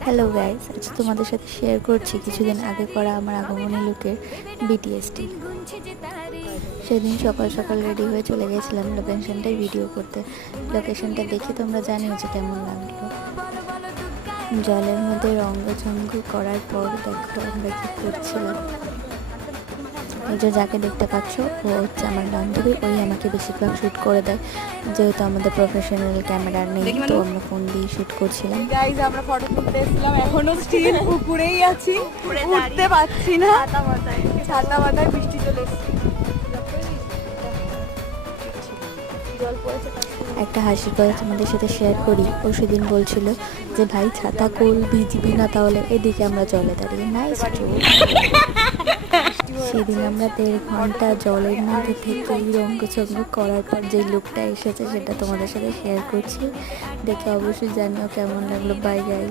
Hello guys, আজ তোমাদের সাথে শেয়ার করছি কিছুদিন আগে করা আমার আগমনী লুকের বিটিএসটি। সেদিন সকাল সকাল রেডি হয়ে চলে গেছিলাম লোকেশনটাই ভিডিও করতে। লোকেশনটা দেখে তোমরা জানিও যে কেমন লাগলো। জলের মধ্যে রঙ্গচঙ্গ করার পর দেখো আমরা কি করছিলাম। এই যে যাকে দেখতে পাচ্ছ ও হচ্ছে আমার বান্ধবী, ওই আমাকে বেশিরভাগ শ্যুট করে দেয়, যেহেতু আমাদের প্রফেশনাল ক্যামেরা নেই, তো আমরা ফোন দিয়ে শ্যুট করছিলাম। গাইস আমরা ফটো তুলতে এসেছিলাম, এখনো স্টিল পুকুরেই আছি, উঠতে পারছি না। ছাতা মাথায় বৃষ্টি চলে এসেছে, জল পড়েছে। একটা হাসির কথা তোমাদের সাথে শেয়ার করি। ও সেদিন বলছিল যে ভাই ছাতা কোল ভিজবি না, তাহলে এদিকে আমরা জলে দাঁড়িয়ে নাইস জোক। সেদিন আমরা 1.5 ঘন্টা জলের মধ্যে থেকে এই রঙ্গচঙ্গ করার পর যে লুকটা এসেছে সেটা তোমাদের সাথে শেয়ার করছি। দেখে অবশ্যই জানিও কেমন লাগলো। Bye guys.